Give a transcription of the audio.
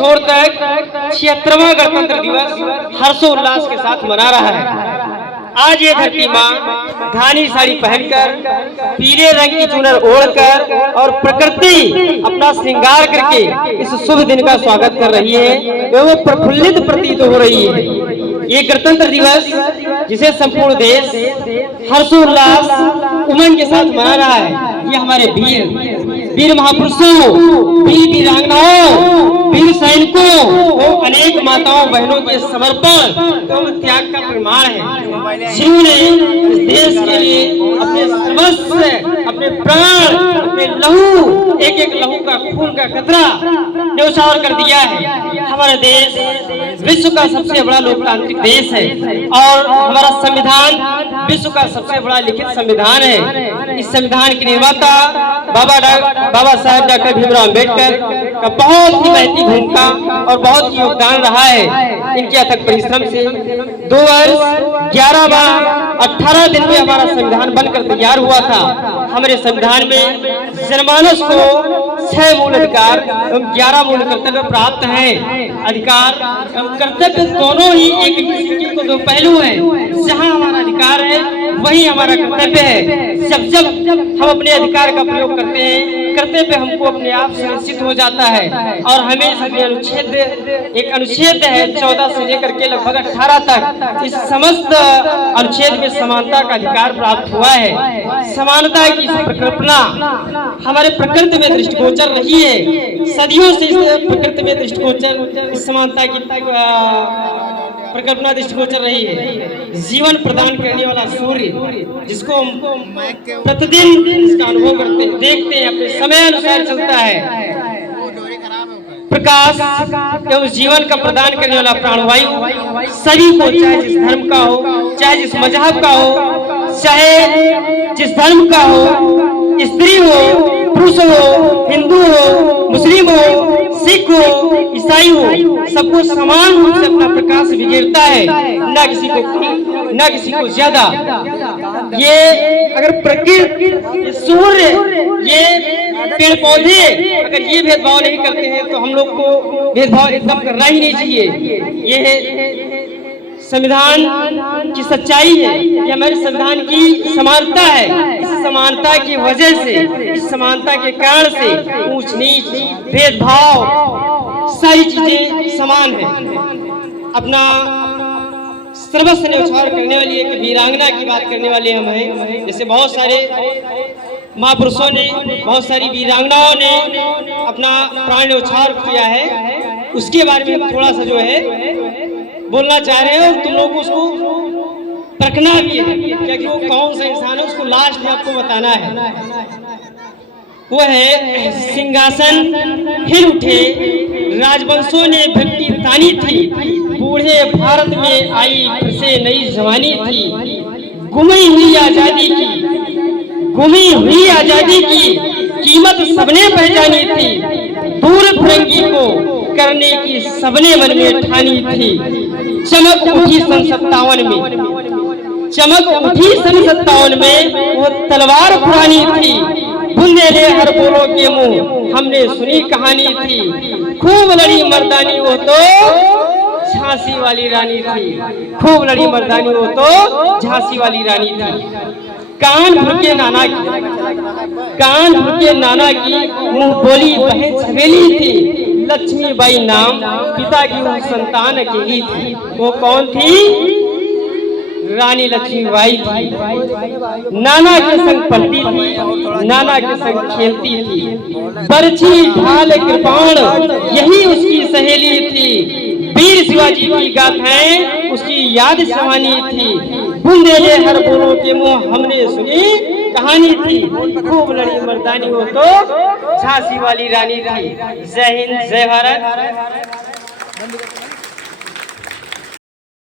छोर तक 76वां गणतंत्र दिवस हर्षोल्लास के साथ मना रहा है। आज ये धरती माँ धानी साड़ी पहनकर, पीले रंग की चुनर ओढ़कर और प्रकृति अपना श्रृंगार करके इस शुभ दिन का स्वागत कर रही है। वो प्रफुल्लित प्रतीत हो रही है। ये गणतंत्र दिवस जिसे संपूर्ण देश हर्षोल्लास उमंग के साथ मना रहा है, ये हमारे वीर महापुरुषों, वीर वीरांगनाओं, वीर सैनिकों, अनेक माताओं बहनों के समर्पण एवं त्याग का प्रमाण है। जिन्होंने इस देश के लिए अपने सर्वस्व, अपने प्राण, अपने लहू, एक लहू का खून का कतरा न्यौछावर कर दिया है। हमारा देश विश्व का सबसे बड़ा लोकतांत्रिक देश है और हमारा संविधान विश्व का सबसे बड़ा लिखित संविधान है। इस संविधान के निर्माता बाबा साहेब डॉक्टर भीमराव अम्बेडकर का बहुत ही महती भूमिका और बहुत ही योगदान रहा है। इनके अथक परिश्रम से 2 वर्ष 11 माह 18 दिन में हमारा संविधान बनकर तैयार हुआ था। हमारे संविधान में जनमानस को 6 मूल अधिकार एवं 11 मूल कर्तव्य प्राप्त हैं। अधिकार एवं कर्तव्य दोनों ही एक को 2 पहलू हैं। जहाँ हमारा अधिकार है वही हमारा कर्तव्य है। जब हम अपने अधिकार का प्रयोग करते हैं, कर्तव्य हमको अपने आप सुनिश्चित हो जाता है। और हमें एक अनुच्छेद है 14 से लेकर के लगभग 18 तक, इस समस्त अनुच्छेद में समानता का अधिकार प्राप्त हुआ है। समानता की परिकल्पना हमारे प्रकृति में दृष्टिगोचर रही है। सदियों से इस प्रकृति में दृष्टिगोचर, इस समानता की परिकल्पना दृष्टिगोचर रही है। जीवन प्रदान करने वाला सूर्य, जिसको हम प्रतिदिन इसका अनुभव करते हैं, देखते हैं, अपने समय अनुसार चलता है। प्रकाश एवं जीवन का प्रदान करने वाला प्राणवायु सभी को, चाहे जिस धर्म का हो, चाहे जिस मजहब का हो, चाहे जिस धर्म का हो, स्त्री हो, पुरुष हो, हिंदू हो, मुस्लिम हो, सिख हो, ईसाई हो, सबको समान रूप से अपना प्रकाश बिखेरता है, न किसी को कम, न किसी को ज्यादा। ये अगर प्रकृति, सूर्य, ये पेड़ पौधे अगर ये भेदभाव नहीं करते हैं तो हम लोग को भेदभाव एकदम करना ही नहीं चाहिए। ये संविधान की सच्चाई है, ये हमारे संविधान की समानता है। इस समानता की वजह से, इस समानता के कारण से ऊंच नीच, भेदभाव, सारी चीजें समान है। अपना सर्वस्व न्यौछावर करने वाली एक वीरांगना की बात करने वाले हम हैं। जैसे बहुत सारे महापुरुषों ने, बहुत सारी वीरांगनाओं ने अपना प्राण न्यौछावर किया है, उसके बारे में हम थोड़ा सा जो है बोलना चाह रहे हैं। और तुम लोग उसको परखना भी है, क्योंकि वो कौन सा इंसान है उसको लास्ट में आपको बताना है। वो है सिंहासन हिल उठे, राजवंशों ने भक्ति तानी थी, बूढ़े भारत में आई फिर से नई जवानी थी। गुमी हुई आजादी की कीमत सबने पहचानी थी, दूर फिरंगी को करने की सबने मन में ठानी थी। चमक उठी सन 57 में वो तलवार पुरानी थी, बुंदेले हर बोलो के मुंह हमने सुनी कहानी थी। खूब लड़ी मर्दानी वो तो झांसी वाली रानी थी, खूब लड़ी मर्दानी वो तो झांसी वाली रानी थी। कान भुके नाना की मुंह बोली बहन छबेली थी, लक्ष्मीबाई नाम पिता की वो संतान अकेली थी। वो कौन थी? रानी लक्ष्मीबाई थी। नाना के संग पलती थी, नाना के संग खेलती थी, बरछी ढाल कृपाण यही उसकी सहेली थी। वीर शिवाजी की गाथाएं उसकी याद समानी थी, बुंदेले हर बोलों के मुंह हमने सुनी कहानी थी। खूब लड़ी मर्दानी हो तो झांसी वाली रानी थी। जय हिंद, जय भारत।